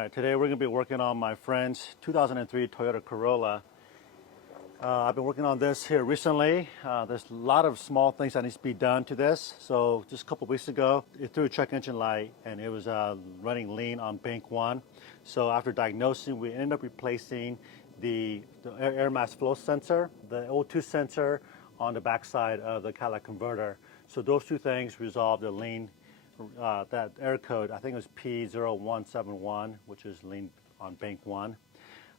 Alright, today we're going to be working on my friend's 2003 Toyota Corolla. I've been working on this here recently. There's a lot of small things that needs to be done to this. So just a couple weeks ago, it threw a check engine light and it was running lean on bank 1. So after diagnosing, we ended up replacing the air mass flow sensor, the O2 sensor on the backside of the catalytic converter. So those two things resolved the lean. That error code, I think it was P0171, which is lean on bank 1.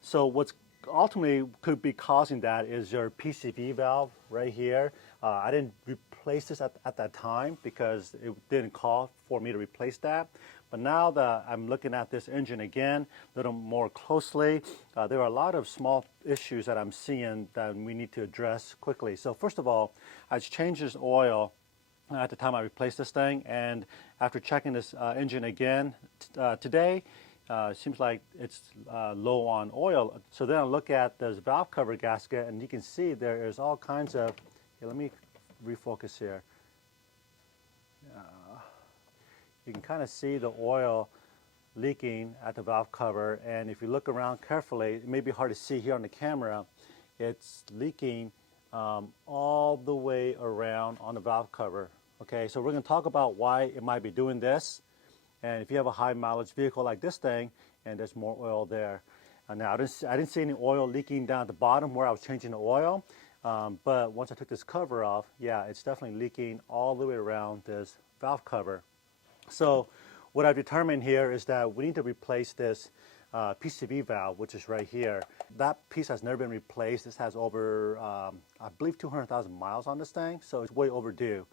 So what's ultimately could be causing that is your PCV valve right here. I didn't replace this at that time because it didn't call for me to replace that. But now that I'm looking at this engine again a little more closely, there are a lot of small issues that I'm seeing that we need to address quickly. So first of all, I changed this oil at the time I replaced this thing, and after checking this engine again today, it seems like it's low on oil. So then I look at this valve cover gasket, and you can see there is all kinds of, here, let me refocus here. You can kind of see the oil leaking at the valve cover, and if you look around carefully, it may be hard to see here on the camera, it's leaking all the way around on the valve cover. Okay, so we're going to talk about why it might be doing this, and if you have a high mileage vehicle like this thing and there's more oil there. Now I didn't see any oil leaking down at the bottom where I was changing the oil, but once I took this cover off, yeah, it's definitely leaking all the way around this valve cover. So what I've determined here is that we need to replace this PCV valve, which is right here. That piece has never been replaced. This has over, I believe, 200,000 miles on this thing, so it's way overdue.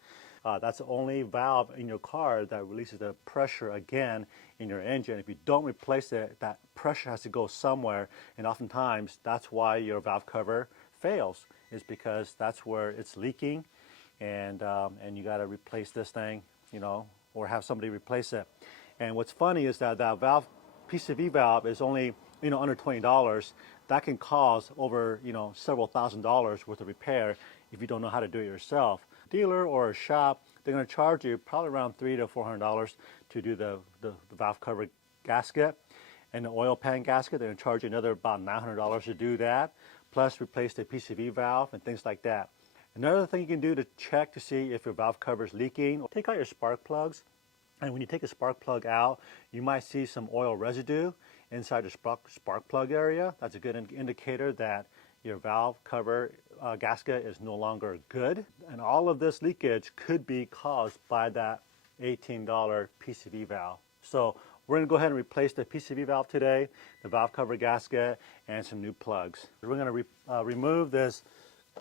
That's the only valve in your car that releases the pressure again in your engine. If you don't replace it, that pressure has to go somewhere, and oftentimes that's why your valve cover fails, is because that's where it's leaking, and you got to replace this thing, you know, or have somebody replace it. And what's funny is that that valve, PCV valve, is only, you know, under $20. That can cause over, you know, several $1,000s worth of repair if you don't know how to do it yourself. Dealer or a shop, they're going to charge you probably around $300 to $400 to do the valve cover gasket. And the oil pan gasket, they're going to charge you another about $900 to do that, plus replace the PCV valve and things like that. Another thing you can do to check to see if your valve cover is leaking, take out your spark plugs, and when you take a spark plug out, you might see some oil residue inside the spark plug area. That's a good indicator that your valve cover gasket is no longer good. And all of this leakage could be caused by that $18 PCV valve. So we're going to go ahead and replace the PCV valve today, the valve cover gasket, and some new plugs. We're going to remove this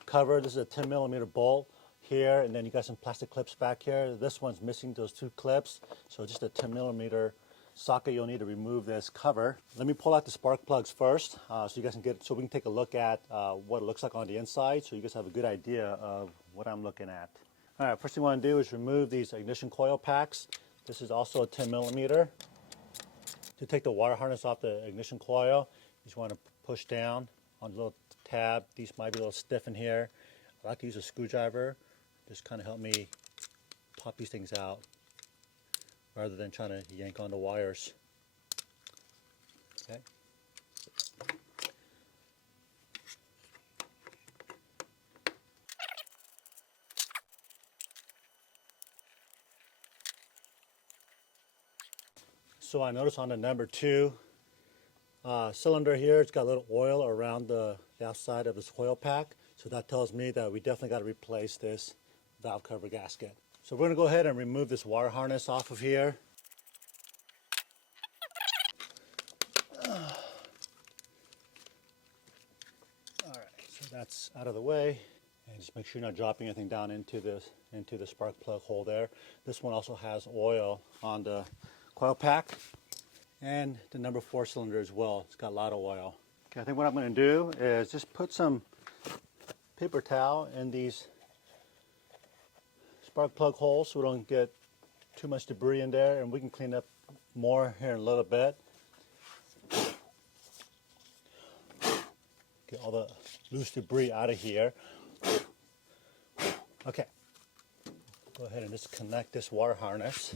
cover. This is a 10 millimeter bolt here, and then you got some plastic clips back here. This one's missing those two clips, so just a 10 millimeter socket you'll need to remove this cover. Let me pull out the spark plugs first, so you guys can get, so we can take a look at what it looks like on the inside, so you guys have a good idea of what I'm looking at. All right, first thing you want to do is remove these ignition coil packs. This is also a 10 millimeter. To take the wire harness off the ignition coil, you just want to push down on the little tab. These might be a little stiff in here. I like to use a screwdriver. Just kind of help me pop these things out, rather than trying to yank on the wires. Okay. So I noticed on the number 2 cylinder here, it's got a little oil around the outside of this coil pack. So that tells me that we definitely got to replace this valve cover gasket. So we're going to go ahead and remove this wire harness off of here. So that's out of the way, and just make sure you're not dropping anything down into the spark plug hole there. This one also has oil on the coil pack, and the number 4 cylinder as well. It's got a lot of oil. Okay, I think what I'm going to do is just put some paper towel in these spark plug holes so we don't get too much debris in there, and we can clean up more here in a little bit. Get all the loose debris out of here. Okay, go ahead and just connect this wire harness.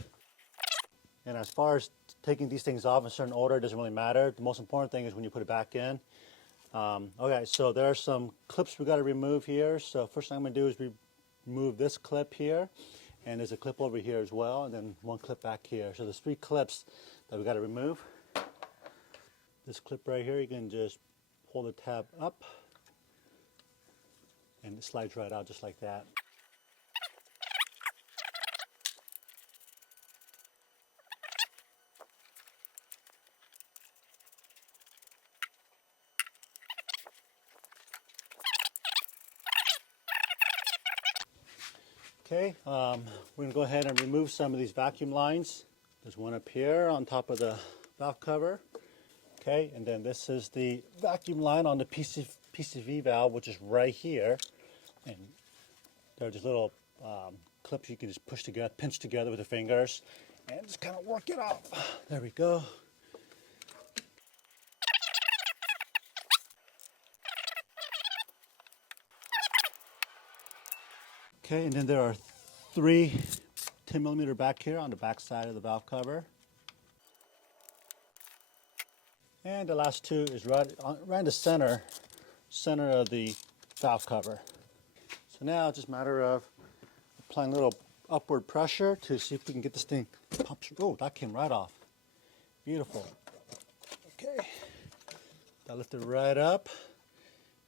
And as far as taking these things off in a certain order, it doesn't really matter. The most important thing is when you put it back in. Okay, so there are some clips we got to remove here. So first thing I'm going to do is remove this clip here, and there's a clip over here as well, and then one clip back here. So there's 3 clips that we got to remove. This clip right here, you can just pull the tab up, and it slides right out just like that. Okay, we're going to go ahead and remove some of these vacuum lines. There's one up here on top of the valve cover. Okay, and then this is the vacuum line on the PCV valve, which is right here. And there are just little clips you can just push together, pinch together with the fingers, and just kind of work it off. There we go. Okay, and then there are 3 10mm back here on the back side of the valve cover. And the last 2 is right in the center of the valve cover. So now it's just a matter of applying a little upward pressure to see if we can get this thing pumped. Oh, that came right off. Beautiful. Okay, that lifted right up,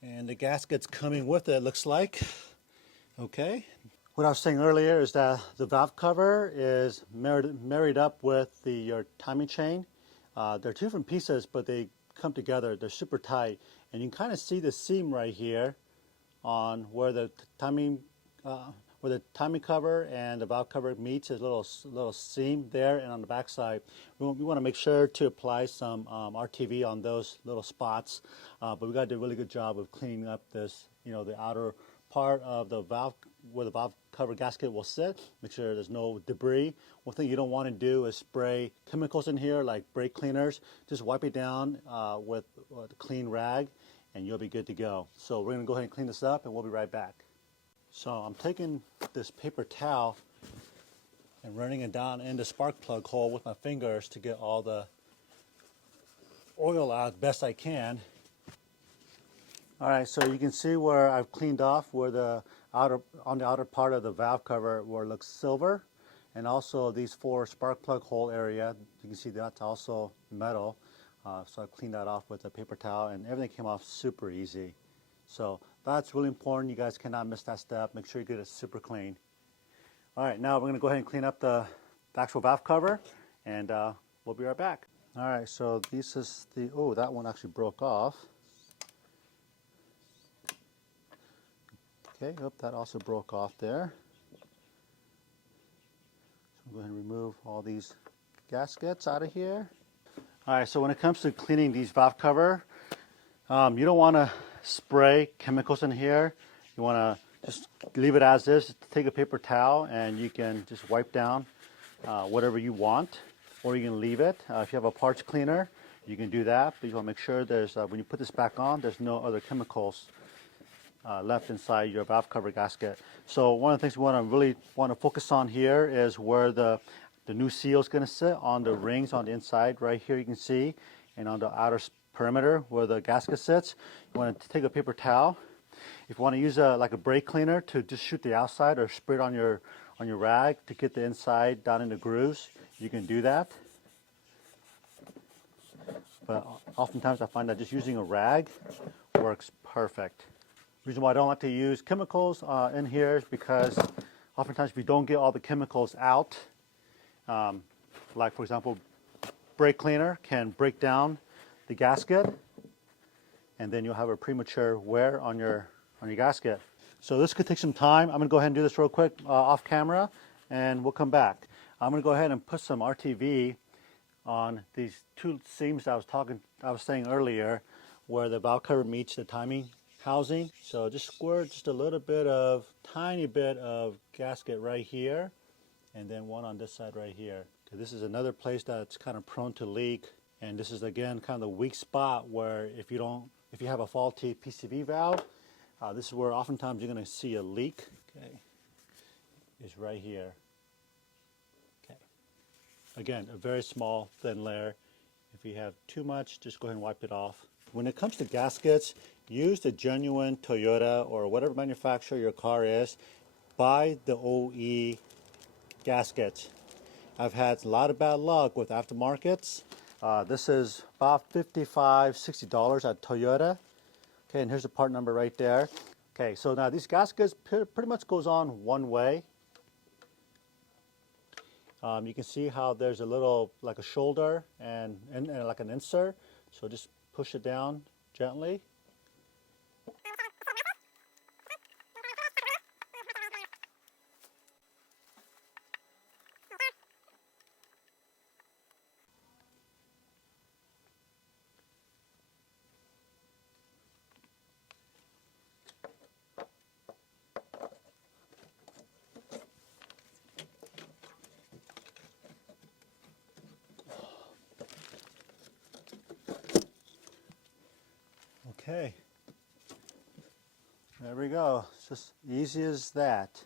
and the gasket's coming with it, looks like. Okay. What I was saying earlier is that the valve cover is married up with your timing chain. They're 2 different pieces, but they come together. They're super tight, and you can kind of see the seam right here on where the timing cover and the valve cover meets. There's a little seam there, and on the back side, we want to make sure to apply some RTV on those little spots. But we got to do a really good job of cleaning up this, the outer part of the valve where the valve cover gasket will sit. Make sure there's no debris. One thing you don't want to do is spray chemicals in here like brake cleaners. Just wipe it down with a clean rag, and you'll be good to go. So we're going to go ahead and clean this up, and we'll be right back. So I'm taking this paper towel and running it down in the spark plug hole with my fingers to get all the oil out best I can. All right, so you can see where I've cleaned off where on the outer part of the valve cover where it looks silver, and also these 4 spark plug hole area. You can see that's also metal. So I cleaned that off with a paper towel, and everything came off super easy. So that's really important. You guys cannot miss that step. Make sure you get it super clean. All right, now we're going to go ahead and clean up the actual valve cover, and we'll be right back. All right, so this is that one actually broke off. Okay, that also broke off there. So I'm going to remove all these gaskets out of here. All right, so when it comes to cleaning these valve cover, you don't want to spray chemicals in here. You want to just leave it as is. Take a paper towel and you can just wipe down whatever you want, or you can leave it. If you have a parts cleaner, you can do that, but you want to make sure there's when you put this back on, there's no other chemicals left inside your valve cover gasket. So one of the things we really want to focus on here is where the new seal is going to sit on the rings on the inside. Right here you can see, and on the outer perimeter where the gasket sits. You want to take a paper towel. If you want to use like a brake cleaner to just shoot the outside, or spray it on your rag to get the inside down in the grooves, you can do that. But oftentimes I find that just using a rag works perfect. The reason why I don't like to use chemicals in here is because oftentimes if you don't get all the chemicals out, like for example, brake cleaner can break down the gasket, and then you'll have a premature wear on your gasket. So this could take some time. I'm going to go ahead and do this real quick off camera, and we'll come back. I'm going to go ahead and put some RTV on these 2 seams I was saying earlier, where the valve cover meets the timing housing. So just squirt just a little bit of, tiny bit of gasket right here, and then one on this side right here. Okay, this is another place that's kind of prone to leak, and this is again kind of the weak spot where if you have a faulty PCV valve, this is where oftentimes you're going to see a leak. Okay, it's right here. Okay, Again, a very small, thin layer. If you have too much, just go ahead and wipe it off. When it comes to gaskets, use the genuine Toyota or whatever manufacturer your car is. Buy the OE gaskets. I've had a lot of bad luck with aftermarkets. This is about $55, $60 at Toyota. Okay, and here's the part number right there. Okay, so now these gaskets pretty much goes on one way. You can see how there's a little, like a shoulder and like an insert. So just push it down gently. Okay, there we go. It's just easy as that.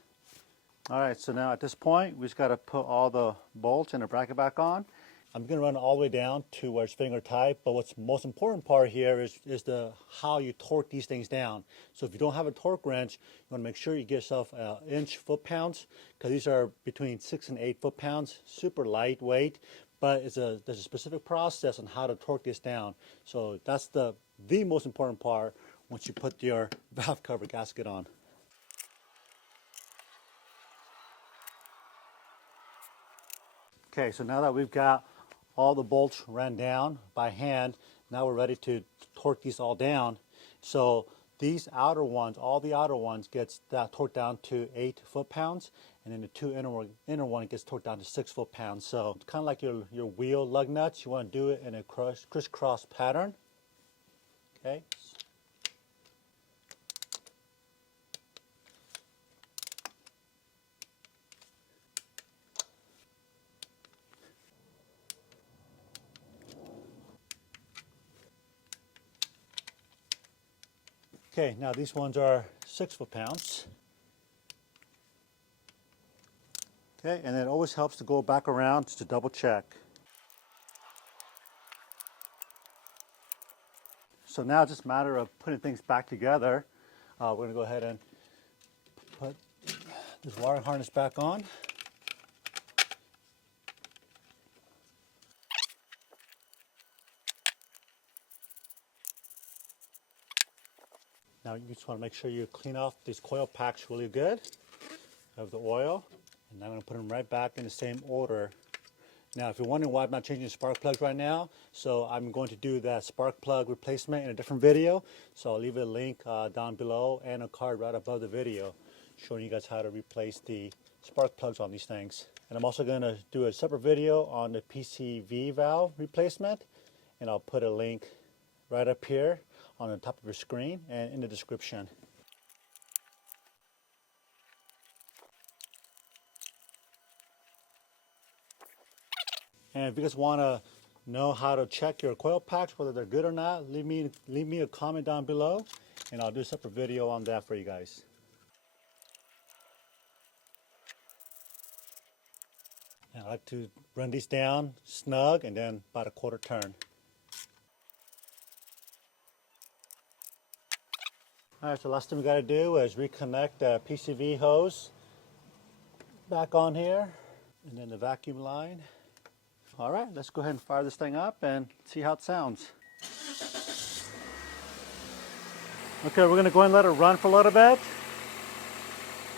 All right, so now at this point, we just got to put all the bolts and the bracket back on. I'm going to run all the way down to where it's finger tight, but what's most important part here is how you torque these things down. So if you don't have a torque wrench, you want to make sure you get yourself an inch foot-pounds, because these are between 6 and 8 foot-pounds, super lightweight, but there's a specific process on how to torque this down. So that's the most important part once you put your valve cover gasket on. Okay, so now that we've got all the bolts ran down by hand, now we're ready to torque these all down. So these outer ones, all the outer ones gets torqued down to 8 foot-pounds, and then the two inner one gets torqued down to 6 foot-pounds. So it's kind of like your wheel lug nuts. You want to do it in a crisscross pattern. Okay. Okay, now these ones are 6 foot-pounds. Okay, and it always helps to go back around just to double check. So now it's just a matter of putting things back together. We're going to go ahead and put this wire harness back on. Now you just want to make sure you clean off these coil packs really good of the oil. And I'm going to put them right back in the same order. Now if you're wondering why I'm not changing the spark plugs right now, so I'm going to do that spark plug replacement in a different video. So I'll leave a link down below and a card right above the video showing you guys how to replace the spark plugs on these things. And I'm also going to do a separate video on the PCV valve replacement, and I'll put a link right up here on the top of your screen and in the description. And if you guys want to know how to check your coil packs, whether they're good or not, leave me a comment down below, and I'll do a separate video on that for you guys. And I like to run these down snug and then about a quarter turn. All right, so last thing we got to do is reconnect the PCV hose back on here, and then the vacuum line. All right, let's go ahead and fire this thing up and see how it sounds. Okay, we're going to go ahead and let it run for a little bit.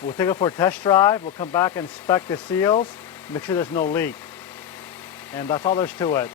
We'll take it for a test drive. We'll come back and inspect the seals, make sure there's no leak. And that's all there's to it.